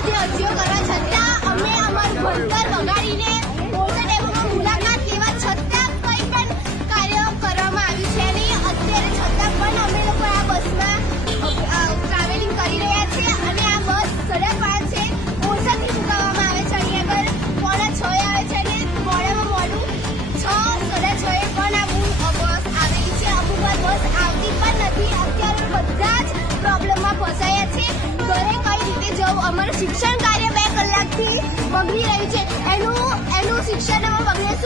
બધા જે અમે અમારું ભણતર બગાડ બગડી રહ્યું છે. એનું એનું શિક્ષણ એમાં બગડે